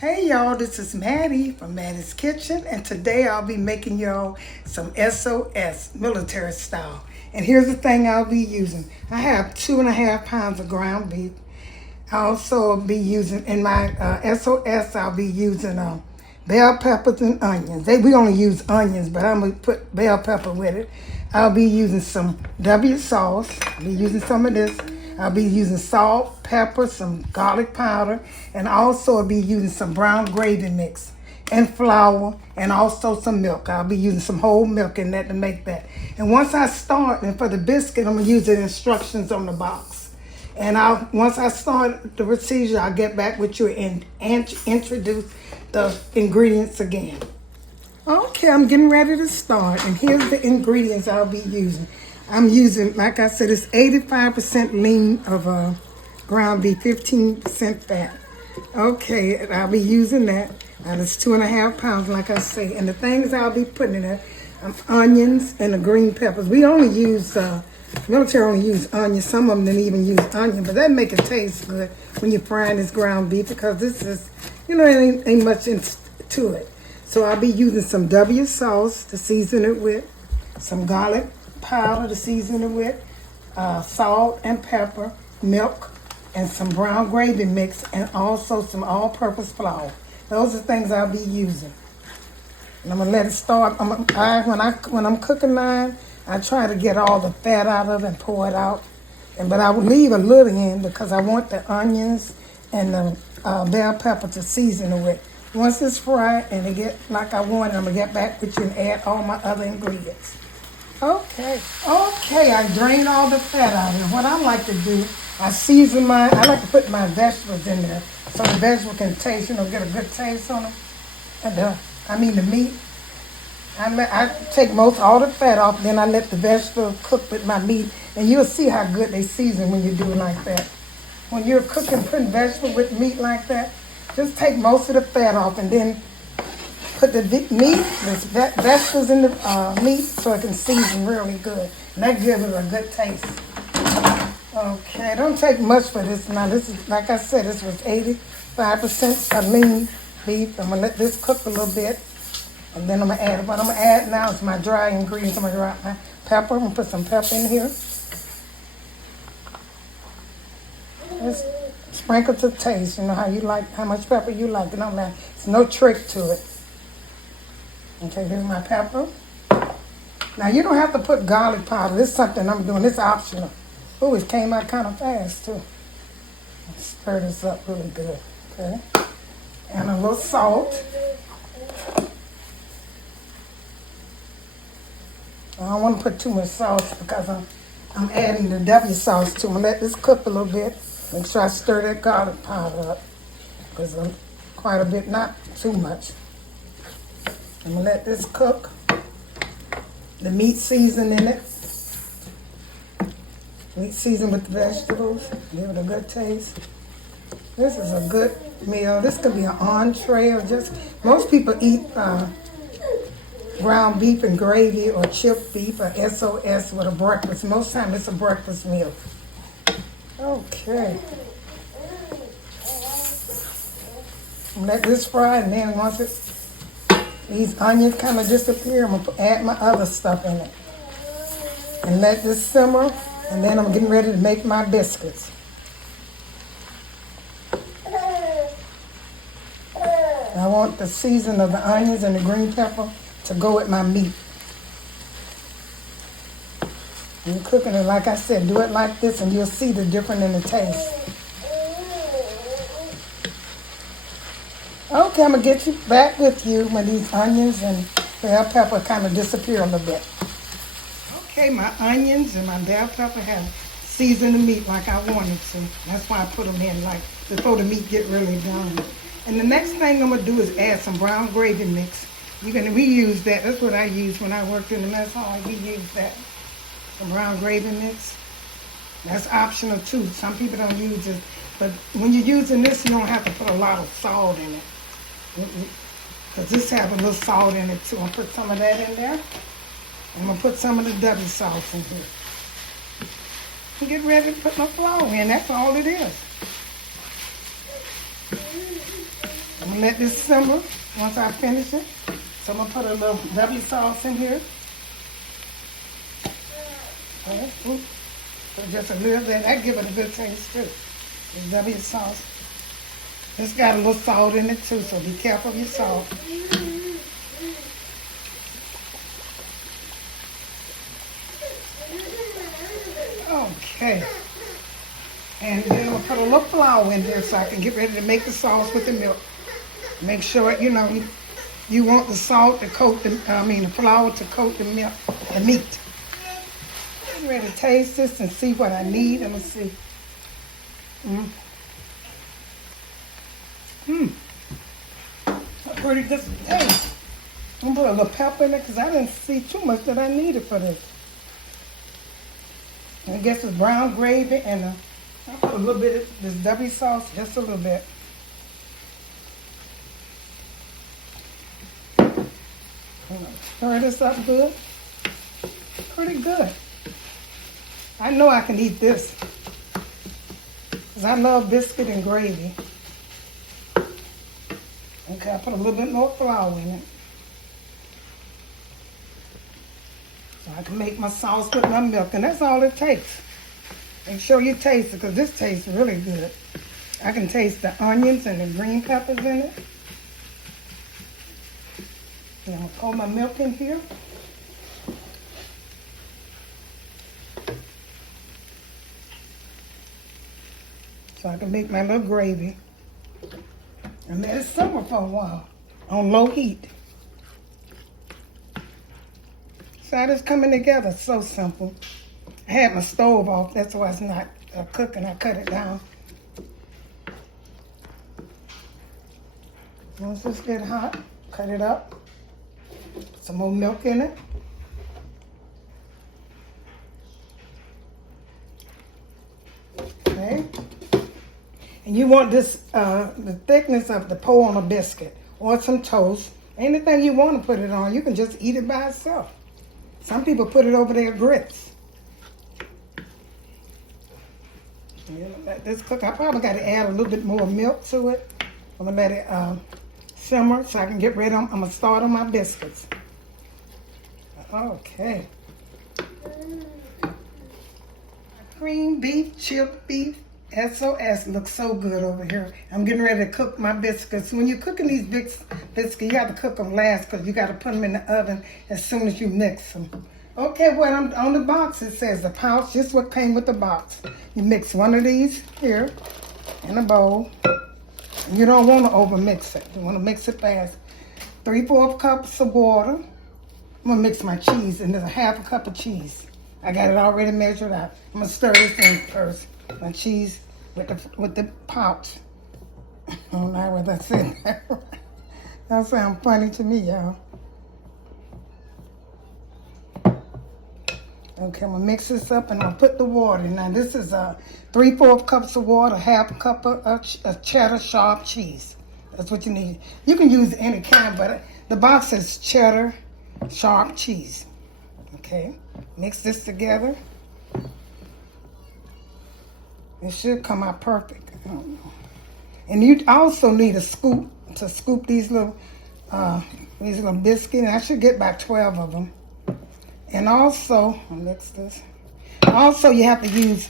Hey y'all, this is Mattie from Mattie's Kitchen, and today I'll be making y'all some S.O.S. military style. And here's the thing I'll be using. I have 2.5 pounds of ground beef. I also be using, in my S.O.S, I'll be using bell peppers and onions. We only use onions, but I'm going to put bell pepper with it. I'll be using some sauce. I'll be using some of this. I'll be using salt, pepper, some garlic powder, and also I'll be using some brown gravy mix and flour and also some milk. I'll be using some whole milk in that to make that. And once I start, and for the biscuit, I'm going to use the instructions on the box. And once I start the procedure, I'll get back with you and introduce the ingredients again. Okay, I'm getting ready to start, and here's the ingredients I'll be using. I'm using, like I said, it's 85% lean of ground beef, 15% fat. Okay, and I'll be using that. Now, it's 2.5 pounds, like I say. And the things I'll be putting in there, onions and the green peppers. We only use, military only use onions. Some of them didn't even use onion, but that make it taste good when you're frying this ground beef, because this is, it ain't much to it. So I'll be using some sauce to season it with, some garlic powder to season it with, salt and pepper, milk, and some brown gravy mix, and also some all-purpose flour. Those are things I'll be using. And I'm gonna let it start. When I'm cooking mine, I try to get all the fat out of it and pour it out. But I will leave a little in because I want the onions and the bell pepper to season it with. Once it's fried and it get like I want it, I'm gonna get back with you and add all my other ingredients. Okay, I drained all the fat out of it. What I like to do, I season mine. I like to put my vegetables in there so the vegetable can taste, get a good taste on them. And the meat. I take all the fat off, then I let the vegetable cook with my meat, and you'll see how good they season when you do it like that. When you're putting vegetable with meat like that, just take most of the fat off and then put the vegetables in the meat so it can season really good. And that gives it a good taste. Okay, don't take much for this. Now, this is, like I said, this was 85% of lean beef. I'm going to let this cook a little bit. And then I'm going to add, what I'm going to add now is my dry ingredients. I'm going to dry my pepper. I'm going to put some pepper in here. Just sprinkle to taste. How you like, how much pepper you like. There's no trick to it. Okay, here's my pepper. Now, you don't have to put garlic powder. This is something I'm doing. It's optional. Oh, it came out kind of fast, too. Stir this up really good, okay? And a little salt. I don't want to put too much sauce because I'm adding the sauce to it. I'm going to let this cook a little bit. Make sure I stir that garlic powder up because quite a bit, not too much. I'm going to let this cook. The meat seasoned in it. Meat seasoned with the vegetables. Give it a good taste. This is a good meal. This could be an entree or just, most people eat ground beef and gravy or chipped beef or S.O.S with a breakfast. Most time it's a breakfast meal. Okay. Let this fry, and then once these onions kind of disappear, I'm going to add my other stuff in it. And let this simmer, and then I'm getting ready to make my biscuits. I want the season of the onions and the green pepper to go with my meat. And you're cooking it, like I said, do it like this, and you'll see the difference in the taste. Okay, I'm going to get you back with you when these onions and bell pepper kind of disappear a little bit. Okay, my onions and my bell pepper have seasoned the meat like I wanted to. That's why I put them in like before the meat get really done. And the next thing I'm going to do is add some brown gravy mix. You can reuse that. That's what I used when I worked in the mess hall. We used that. Some brown gravy mix. That's optional too. Some people don't use it. But when you're using this, you don't have to put a lot of salt in it. Because this has a little salt in it too. I'm going to put some of that in there. I'm going to put some of the sauce in here. And get ready to put my flour in. That's all it is. I'm I'm gonna let this simmer once I finish it. So I'm gonna put a little W sauce in here. Okay. So just a little bit. That give it a good taste too. The W sauce. It's got a little salt in it too, so be careful of your salt. Okay. And then I'm gonna put a little flour in there so I can get ready to make the sauce with the milk. Make sure, you want the salt to coat the flour to coat the milk, the meat. I'm ready to taste this and see what I need. Let me see. Pretty good taste. I'm gonna put a little pepper in it because I didn't see too much that I needed for this. And I guess it's brown gravy and I'll put a little bit of this W sauce, just a little bit. Stir this up good. Pretty good. I know I can eat this because I love biscuit and gravy. Okay, I put a little bit more flour in it. So I can make my sauce with my milk, and that's all it takes. Make sure you taste it, because this tastes really good. I can taste the onions and the green peppers in it. And I'm going to pour my milk in here. So I can make my little gravy. And let it simmer for a while on low heat. So it's coming together, so simple. I had my stove off, that's why it's not cooking. I cut it down. Once this get hot, cut it up. Put some more milk in it. Okay. And you want this, the thickness of the pour on a biscuit or some toast. Anything you want to put it on, you can just eat it by itself. Some people put it over their grits. Let this cook. I probably got to add a little bit more milk to it. I'm going to let it simmer so I can get ready. I'm going to start on my biscuits. Okay. Cream beef, chip beef. S.O.S. looks so good over here. I'm getting ready to cook my biscuits. When you're cooking these biscuits, you have to cook them last because you got to put them in the oven as soon as you mix them. Okay, well, on the box it says the pouch, just what came with the box. You mix one of these here in a bowl. You don't want to over mix it. You want to mix it fast. 3/4 cups of water. I'm going to mix my cheese, and there's a 1/2 cup of cheese. I got it already measured out. I'm going to stir this in first. My cheese with the pouch. I don't know what that's in there. That sounds funny to me, y'all. Okay, I'm gonna mix this up and I'll put the water in. Now this is 3/4 cups of water, 1/2 cup of cheddar sharp cheese. That's what you need. You can use any kind, but the box says cheddar sharp cheese. Okay, mix this together. It should come out perfect. I don't know. And you also need a scoop to scoop these little biscuits. I should get about 12 of them. And also, I'll mix this. Also, you have to use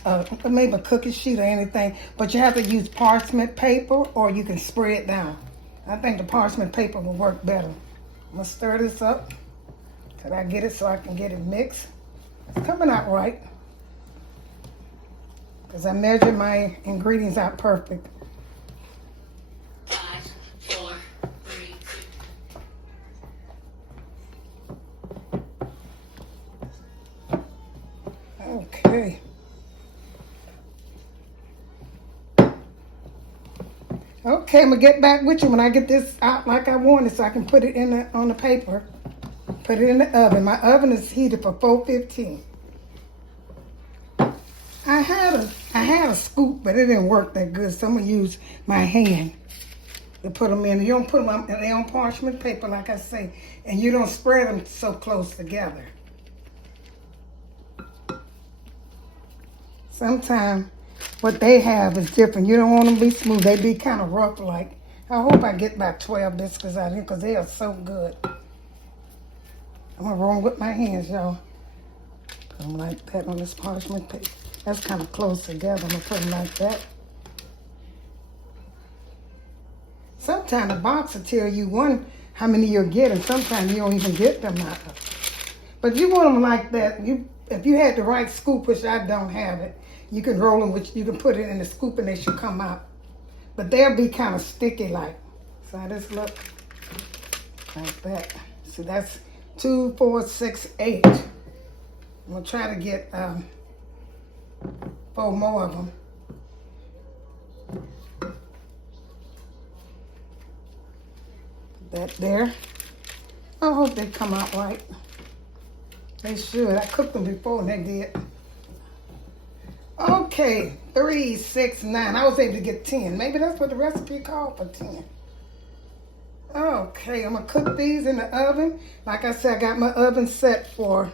maybe a cookie sheet or anything, but you have to use parchment paper or you can spray it down. I think the parchment paper will work better. I'm gonna stir this up till I get it so I can get it mixed. It's coming out right. Because I measured my ingredients out perfect. 5, 4, 3, 2. Okay. Okay, I'm gonna get back with you when I get this out like I want it so I can put it in on the paper. Put it in the oven. My oven is heated for 415. I had a scoop, but it didn't work that good, so I'm gonna use my hand to put them in. You don't put them on parchment paper, like I say, and you don't spread them so close together. Sometimes what they have is different. You don't want them to be smooth. They be kind of rough like. I hope I get about 12 biscuits out of here because they are so good. I'm going to roll them with my hands, y'all. Put them like that on this parchment paper. That's kind of close together. I'm going to put them like that. Sometimes the box will tell you how many you'll get, and sometimes you don't even get them out. But you want them like that. If you had the right scoop, which I don't have it, you can roll them, you can put it in the scoop and they should come out. But they'll be kind of sticky like. So I just look like that. So that's 2, 4, 6, 8. I'm going to try to get 4 more of them. That there. I hope they come out right. They should. I cooked them before and they did. Okay, 3, 6, 9. I was able to get 10. Maybe that's what the recipe called for 10. Okay, I'm going to cook these in the oven. Like I said, I got my oven set for,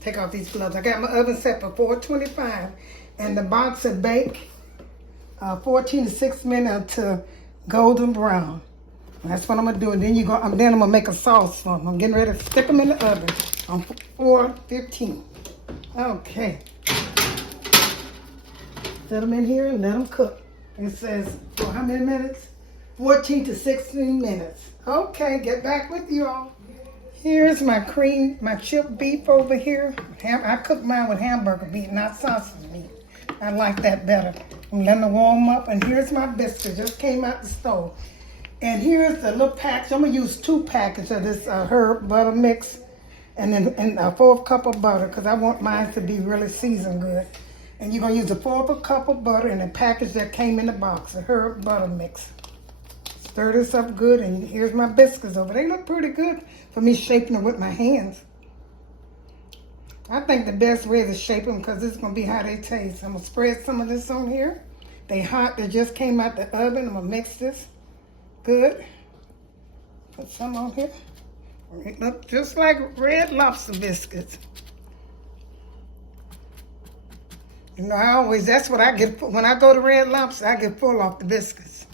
take off these gloves. I got my oven set for 425. And the box will bake 14 to 6 minutes until golden brown. And that's what I'm going to do. And then I'm going to make a sauce for them. I'm getting ready to stick them in the oven on 415. Okay. Set them in here and let them cook. It says for how many minutes? 14 to 16 minutes. Okay, get back with you all. Here's my chipped beef over here. I cook mine with hamburger meat, not sausage meat. I like that better. I'm letting it warm up. And here's my biscuit. Just came out the stove. And here's the little package. I'm going to use 2 packages of this herb butter mix. And then a 1/4 cup of butter because I want mine to be really seasoned good. And you're going to use a 1/4 cup of butter in the package that came in the box, the herb butter mix. Stir this up good, and here's my biscuits over. They look pretty good for me shaping them with my hands. I think the best way is to shape them because this is going to be how they taste. I'm going to spread some of this on here. They hot. They just came out the oven. I'm going to mix this good. Put some on here. It looks just like Red Lobster biscuits. You know, that's what I get. When I go to Red Lobster, I get full off the biscuits.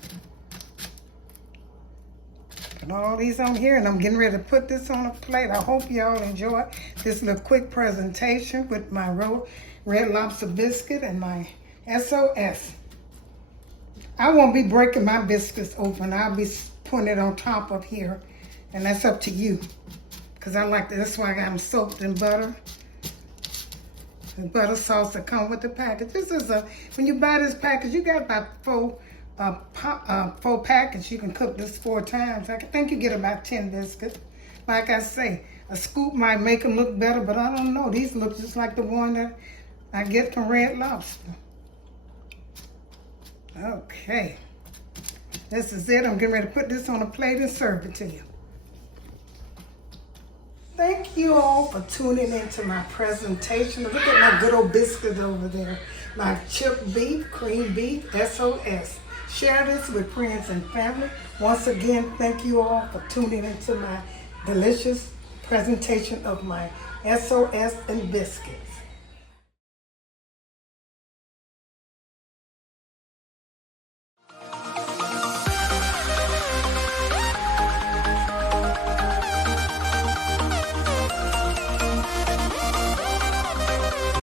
Put all these on here, and I'm getting ready to put this on a plate. I hope y'all enjoy this little quick presentation with my Red Lobster biscuit and my S.O.S. I won't be breaking my biscuits open. I'll be putting it on top of here, and that's up to you. Because I like that. That's why I got them soaked in butter. The butter sauce that comes with the package. This is when you buy this package, you got about 4 packets. You can cook this 4 times. I think you get about 10 biscuits. Like I say, a scoop might make them look better, but I don't know. These look just like the one that I get from Red Lobster. Okay. This is it. I'm getting ready to put this on a plate and serve it to you. Thank you all for tuning into my presentation. Look at my good old biscuit over there. My chipped beef, cream beef, S.O.S. Share this with friends and family. Once again, thank you all for tuning into my delicious presentation of my S.O.S and biscuits.